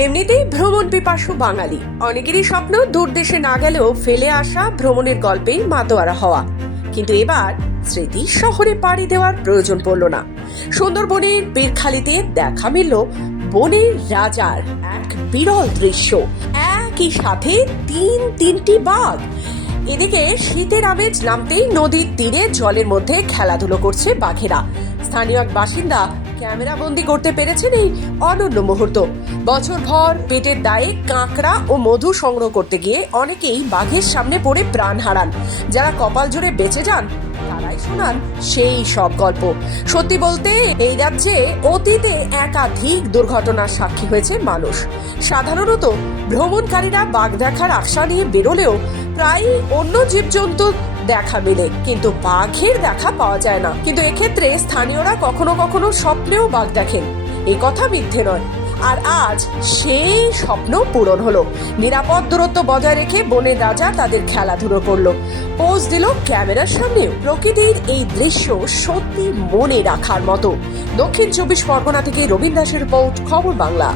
এমনিতেই ভ্রমণ পিপাসু বাঙালি। অনেকেরই স্বপ্ন, দূর দেশে না গেলেও ফেলে আসা ভ্রমণের গল্পেই মাতোয়ারা হওয়া। কিন্তু এবার স্মৃতি শহরে পাড়ি দেওয়ার প্রয়োজন পড়ল না। সুন্দরবনের বীরখালিতে দেখা মিলল বনের রাজার এক বিরল দৃশ্য। একই সাথে তিন তিনটি বাঘ। এদিকে শীতের আমেজ নামতেই নদীর তীরে জলের মধ্যে খেলাধুলো করছে বাঘেরা। স্থানীয় এক বাসিন্দা ক্যামেরা বন্দি করতে পেরেছেন এই অনন্য মুহূর্ত। বছর ভর পেটের দায়ে কাঁকড়া ও মধু সংগ্রহ করতে গিয়ে অনেকেই বাঘের সামনে পড়ে প্রাণ হারান। যারা কপাল জুড়ে বেঁচে যান, তারাই শোনান সেই সব গল্প। সত্যি বলতে, এই রাজ্যে অতীতে একাধিক দুর্ঘটনার সাক্ষী হয়েছে মানুষ। সাধারণত ভ্রমণকারীরা বাঘ দেখার আশা নিয়ে বেরোলেও প্রায় অন্য জীবজন্তু দেখা মেলে, কিন্তু বাঘের দেখা পাওয়া যায় না। কিন্তু এক্ষেত্রে স্থানীয়রা কখনো কখনো স্বপ্নেও বাঘ দেখেন। এ কথা মিথ্যে নয়। আর আজ সেই স্বপ্ন পূরণ হলো। নিরাপদ দূরত্ব বজায় রেখে বনের রাজা তাদের খেলাধুলো করল। পোজ দিল ক্যামেরার সামনে। প্রকৃতির এই দৃশ্য সত্যি মনে রাখার মতো। দক্ষিণ চব্বিশ পরগনা থেকে রবীন্দ্র দাসের রিপোর্ট, খবর বাংলা।